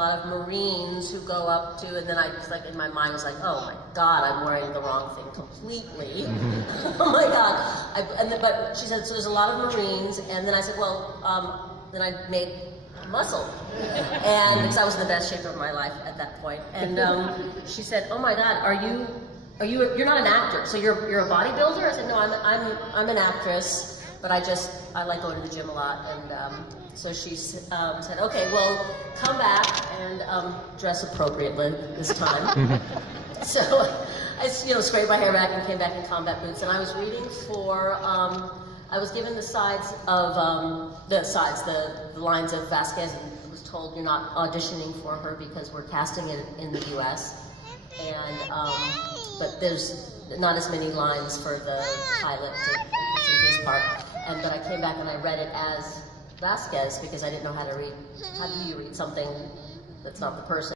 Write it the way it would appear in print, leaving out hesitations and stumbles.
lot of Marines who go up to, and then I just like in my mind was like, oh my God, I'm wearing the wrong thing completely. Oh my God. But she said, so there's a lot of Marines, and then I said, well, then I made muscle, and because I was in the best shape of my life at that point, and she said, "Oh my God, you're not an actor, so you're a bodybuilder?" I said, "No, I'm an actress, but I like going to the gym a lot." And so she said, "Okay, well, come back and dress appropriately this time." So I scraped my hair back and came back in combat boots, and I was reading for. I was given the sides of the lines of Vasquez, and was told you're not auditioning for her because we're casting it in the U.S. And but there's not as many lines for the pilot to his part. And but I came back and I read it as Vasquez because I didn't know how to read. How do you read something that's not the person?